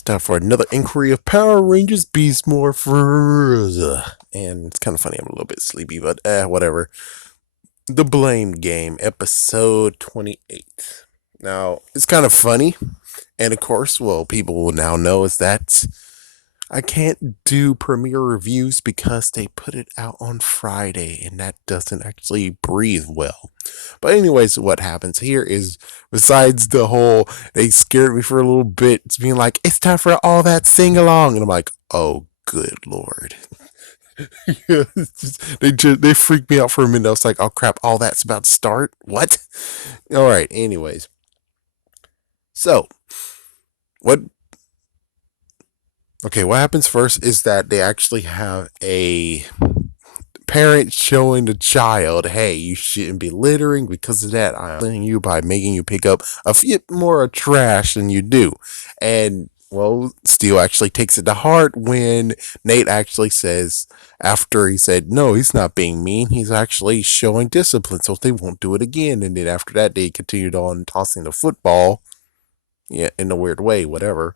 It's time for another inquiry of Power Rangers Beast Morphers. And it's kind of funny, I'm a little bit sleepy, but whatever. The Blame Game, episode 28. Now, it's kind of funny, and of course, well, people will now know is that I can't do premiere reviews because they put it out on Friday, and that doesn't actually breathe well. But anyways, what happens here is, besides the whole, they scared me for a little bit, it's being like, it's time for all that sing along, and I'm like, oh, good lord. Yeah, they freaked me out for a minute. I was like, oh crap, all that's about to start? What? Alright, anyways. So, what what happens first is that they actually have a parent showing the child, hey, you shouldn't be littering. Because of that, I'm littering you by making you pick up a bit more trash than you do. And well, Steel actually takes it to heart when Nate actually says, after he said, no, he's not being mean, he's actually showing discipline, so they won't do it again. And then after that, they continued on tossing the football, yeah, in a weird way, whatever.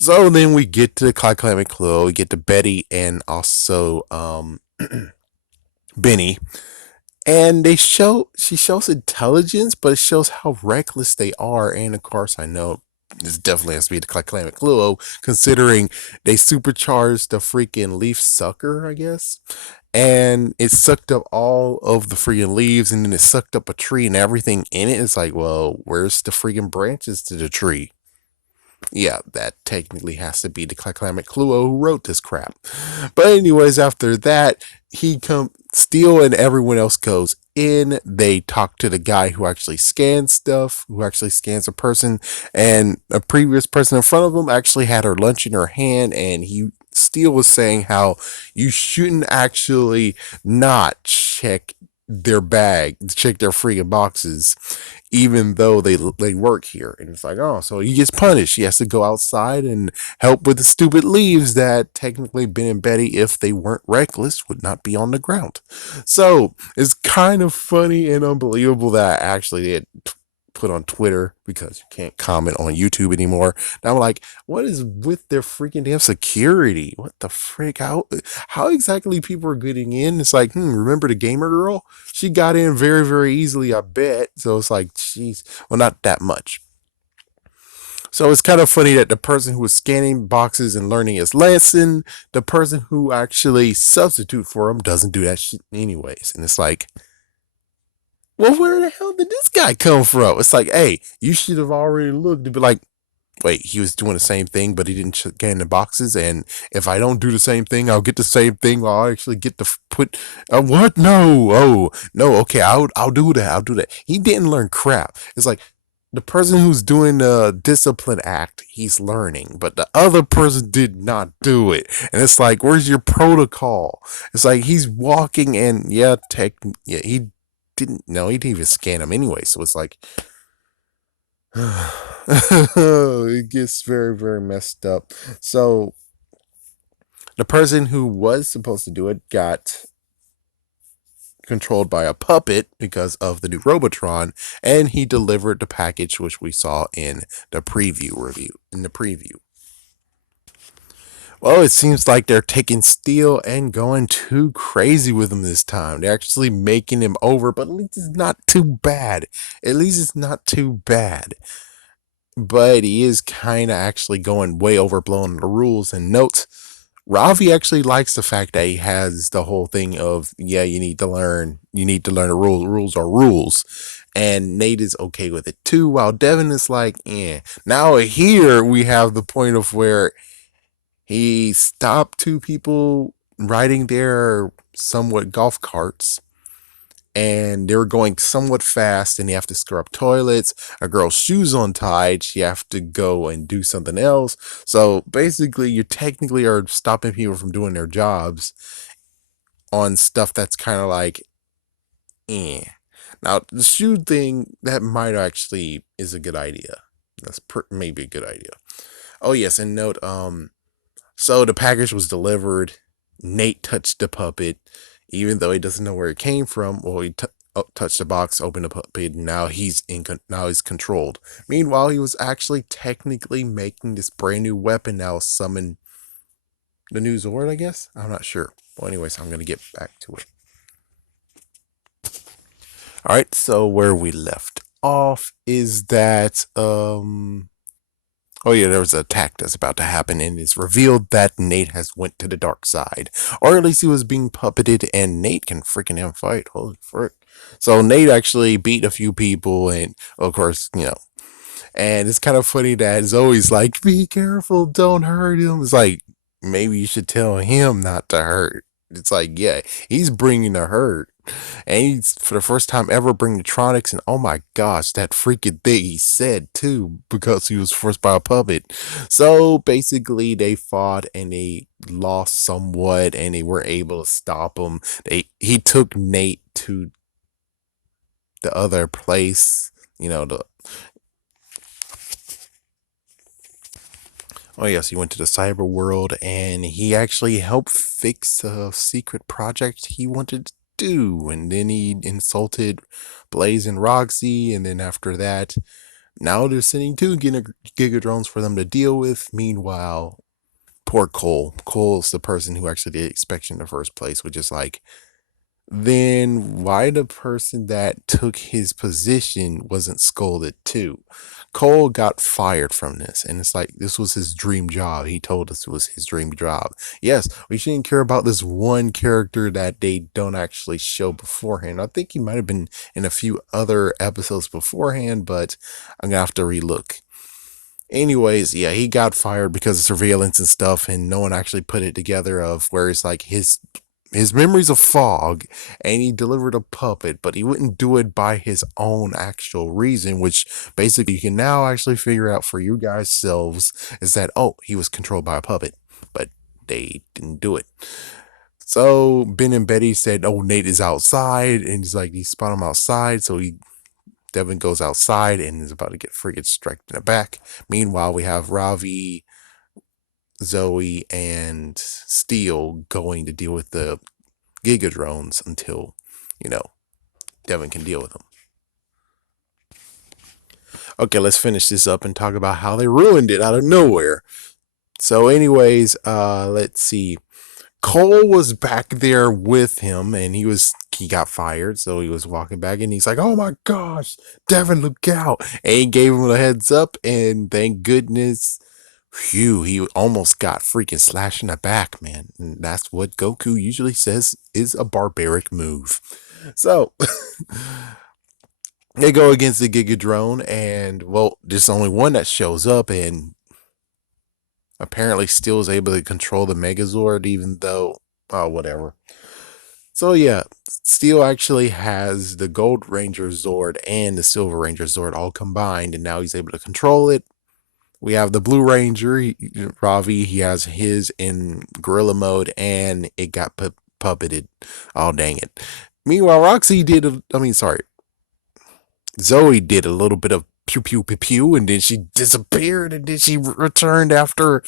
So then we get to Climate Clue, we get to Betty and also Benny, and she shows intelligence, but it shows how reckless they are. And of course, I know this definitely has to be the Climate Clue, considering they supercharged the freaking leaf sucker, I guess. And it sucked up all of the freaking leaves, and then it sucked up a tree and everything in it. It's like, well, where's the freaking branches to the tree? Yeah, that technically has to be the Climate Clue who wrote this crap. But anyways, after that, Steel and everyone else goes in. They talk to the guy who actually scans stuff, who actually scans a person, and a previous person in front of him actually had her lunch in her hand, and Steel was saying how you shouldn't actually not check their bag, check their freaking boxes, even though they work here. And it's like, oh, so he gets punished. He has to go outside and help with the stupid leaves that technically Ben and Betty, if they weren't reckless, would not be on the ground. So it's kind of funny and unbelievable that I actually did put on Twitter, because you can't comment on YouTube anymore. And I'm like, what is with their freaking damn security? What the frick? How exactly people are getting in? It's like, remember the gamer girl? She got in very, very easily, I bet. So it's like, jeez, well, not that much. So it's kind of funny that the person who was scanning boxes and learning his lesson, the person who actually substitute for him doesn't do that shit anyways. And it's like, well, where the hell did this guy come from? It's like, hey, you should have already looked to be like, wait, he was doing the same thing, but he didn't scan the boxes. And if I don't do the same thing, I'll get the same thing. I'll actually get to put what? No, oh no, okay, I'll do that. I'll do that. He didn't learn crap. It's like the person who's doing the discipline act, he's learning, but the other person did not do it. And it's like, where's your protocol? It's like he's walking, and yeah, he didn't know, he didn't even scan him anyway. So it's like, it gets very, very messed up. So the person who was supposed to do it got controlled by a puppet because of the new Robotron, and he delivered the package, which we saw in the preview. Well, it seems like they're taking Steel and going too crazy with him this time. They're actually making him over, but at least it's not too bad. At least it's not too bad. But he is kind of actually going way overblown the rules. And note, Ravi actually likes the fact that he has the whole thing of, yeah, you need to learn the rules. Rules are rules. And Nate is okay with it too, while Devin is like, eh. Now here we have the point of where he stopped two people riding their somewhat golf carts, and they were going somewhat fast, and you have to scrub toilets. A girl's shoes untied, she have to go and do something else. So basically, you technically are stopping people from doing their jobs on stuff that's kind of like, eh. Now the shoe thing, that might actually is a good idea. That's maybe a good idea. Oh yes, and note, so the package was delivered. Nate touched the puppet, even though he doesn't know where it came from. Well, touched the box, opened the puppet, and now he's controlled. Meanwhile, he was actually technically making this brand new weapon now summon the new Zord, I guess? I'm not sure. Well, anyways, I'm gonna get back to it. Alright, so where we left off is that oh yeah, there was an attack that's about to happen, and it's revealed that Nate has went to the dark side. Or at least he was being puppeted, and Nate can freaking him fight. Holy frick. So Nate actually beat a few people, and of course, and it's kind of funny that Zoe's like, be careful, don't hurt him. It's like, maybe you should tell him not to hurt. It's like, yeah, he's bringing the hurt. And he's, for the first time ever, bringing Tronics. And oh my gosh, that freaking thing he said too, because he was forced by a puppet. So basically, they fought and they lost somewhat, and they were able to stop him. He took Nate to the other place, the Oh yes, he went to the cyber world and he actually helped fix a secret project he wanted to do. And then he insulted Blaze and Roxy. And then after that, now they're sending two Gigadrones for them to deal with. Meanwhile, poor Cole. Cole's the person who actually did inspection in the first place, which is like, then why the person that took his position wasn't scolded too? Cole got fired from this, and it's like this was his dream job. He told us it was his dream job. Yes, we shouldn't care about this one character that they don't actually show beforehand. I think he might have been in a few other episodes beforehand, but I'm gonna have to relook. Anyways, yeah, he got fired because of surveillance and stuff, and no one actually put it together of where it's like his memories of fog, and he delivered a puppet, but he wouldn't do it by his own actual reason, which basically you can now actually figure out for you guys selves is that, oh, he was controlled by a puppet, but they didn't do it. So Ben and Betty said, oh, Nate is outside, and he's like, he spot him outside, so Devin goes outside and is about to get freaking struck in the back. Meanwhile, we have Ravi, Zoe, and Steel going to deal with the Gigadrones until, you know, Devin can deal with them. Okay, let's finish this up and talk about how they ruined it out of nowhere. So, anyways, let's see. Cole was back there with him, and he got fired, so he was walking back, and he's like, "Oh my gosh, Devin, look out!" And he gave him a heads up, and thank goodness, phew, he almost got freaking slashed in the back, man. And that's what Goku usually says is a barbaric move. So they go against the Gigadrone, and well, there's only one that shows up, and apparently still is able to control the Megazord, even though, whatever. So yeah, Steel actually has the Gold Ranger Zord and the Silver Ranger Zord all combined, and now he's able to control it. We have the Blue Ranger, Ravi. He has his in Gorilla mode, and it got puppeted. Oh dang it! Meanwhile, Roxy did. Zoe did a little bit of pew pew pew pew, and then she disappeared, and then she returned after. It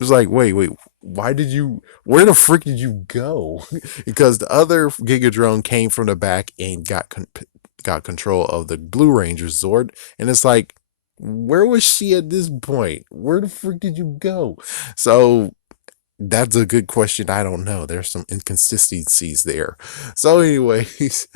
was like, wait, why did you? Where the frick did you go? Because the other Gigadrone came from the back and got control of the Blue Ranger Zord, and it's like, where was she at this point? Where the frick did you go? So that's a good question. I don't know. There's some inconsistencies there. So, anyways,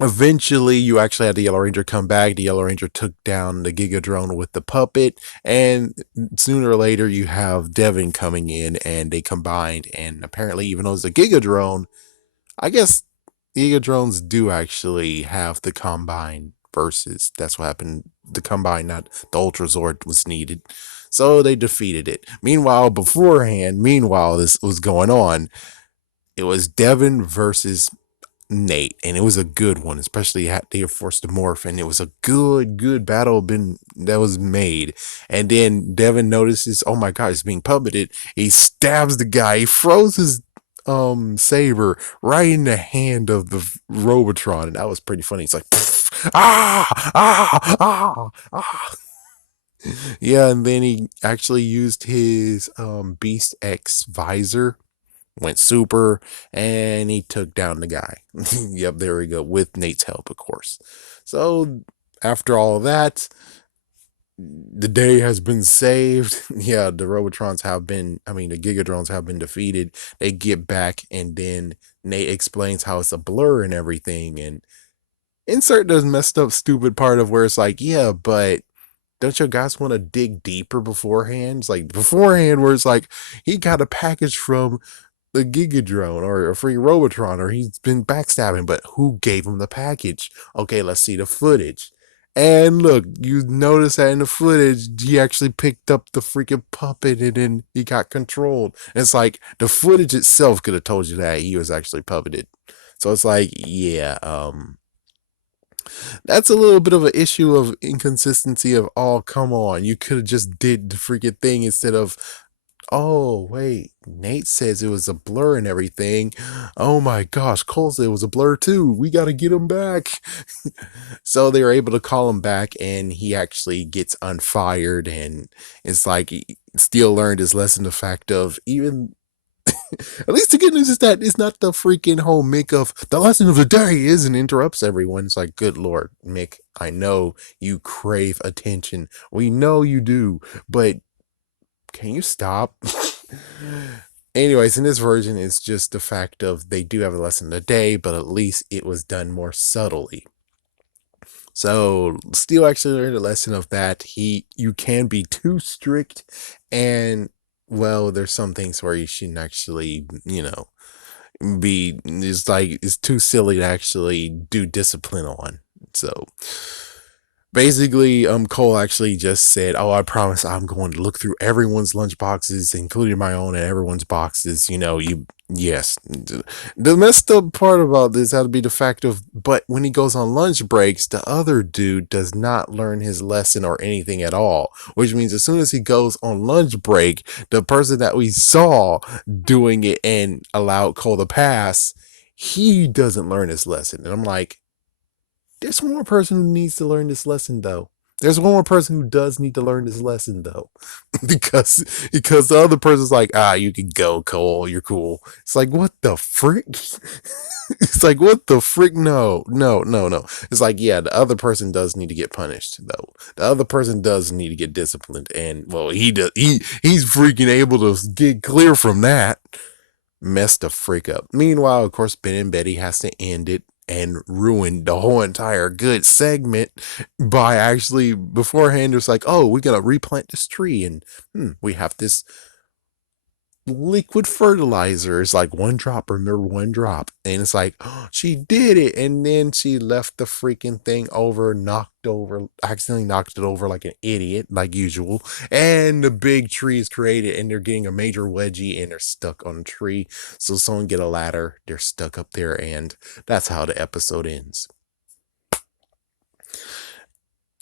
eventually, you actually had the Yellow Ranger come back. The Yellow Ranger took down the Gigadrone with the puppet, and sooner or later, you have Devin coming in, and they combined. And apparently, even though it's a Gigadrone, I guess Gigadrones do actually have the combine versus. That's what happened. The combine, not the Ultra Zord, was needed, so they defeated it. Meanwhile, this was going on. It was Devin versus Nate, and it was a good one, especially they were forced to morph, and it was a good battle that was made. And then Devin notices, oh my god, he's being puppeted. He stabs the guy. He throws his saber right in the hand of the Robotron, and that was pretty funny. It's like, ah. Yeah, and then he actually used his Beast X visor went super, and he took down the guy. Yep, there we go, with Nate's help, of course. So after all of that, the day has been saved. Yeah, the Robotrons have been, I mean, the Gigadrones have been defeated. They get back, and then Nate explains how it's a blur and everything. And insert this messed up, stupid part of where it's like, yeah, but don't you guys want to dig deeper beforehand? It's like beforehand, where it's like he got a package from the Gigadrone or a free Robotron, or he's been backstabbing, but who gave him the package? Okay, let's see the footage. And look, you notice that in the footage, he actually picked up the freaking puppet and then he got controlled. And it's like the footage itself could have told you that he was actually puppeted. So it's like, yeah, that's a little bit of an issue of inconsistency of, oh, come on, you could have just did the freaking thing instead of, oh, wait, Nate says it was a blur and everything. Oh my gosh, Cole said it was a blur too. We got to get him back. So they were able to call him back, and he actually gets unfired. And it's like he still learned his lesson, the fact of even. At least the good news is that it's not the freaking whole Mick of the lesson of the day is, and interrupts everyone. It's like, good Lord, Mick, I know you crave attention. We know you do, but can you stop? Anyways, in this version, it's just the fact of they do have a lesson today, but at least it was done more subtly. So still actually learned a lesson of that. You can be too strict, and well, there's some things where you shouldn't actually, be, it's like it's too silly to actually do discipline on. So basically, Cole actually just said, "Oh, I promise I'm going to look through everyone's lunch boxes, including my own, and everyone's boxes." Yes. The messed up part about this had to be the fact of, but when he goes on lunch breaks, the other dude does not learn his lesson or anything at all. Which means as soon as he goes on lunch break, the person that we saw doing it and allowed Cole to pass, he doesn't learn his lesson, and I'm like, there's one more person who needs to learn this lesson, though. There's one more person who does need to learn this lesson, though, because the other person's like, you can go, Cole, you're cool. It's like, what the frick? It's like, what the frick? No, no, no, no. It's like, yeah, the other person does need to get punished, though. The other person does need to get disciplined, and well, he does. He's freaking able to get clear from that. Messed the freak up. Meanwhile, of course, Ben and Betty has to end it and ruin the whole entire good segment by actually beforehand. It's like, oh, we gotta replant this tree, and we have this liquid fertilizer. It's like one drop, remember, one drop. And it's like, oh, she did it. And then she left the freaking thing over, accidentally knocked it over like an idiot, like usual. And the big tree is created, and they're getting a major wedgie, and they're stuck on a tree. So someone get a ladder, they're stuck up there, and that's how the episode ends.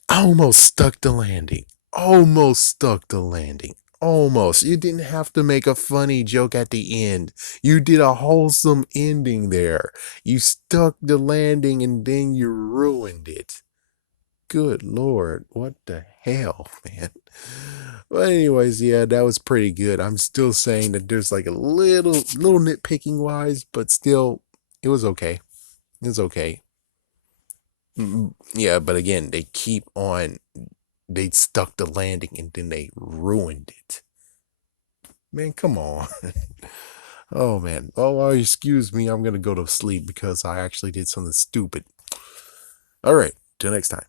Almost stuck the landing. Almost stuck the landing. Almost. You didn't have to make a funny joke at the end. You did a wholesome ending there. You stuck the landing and then you ruined it. Good Lord. What the hell, man? But anyways, yeah, that was pretty good. I'm still saying that there's like a little nitpicking wise, but still, it was okay. It was okay. Yeah, but again, they stuck the landing and then they ruined it. Man, come on. Oh, man. Oh, excuse me. I'm going to go to sleep because I actually did something stupid. All right. Till next time.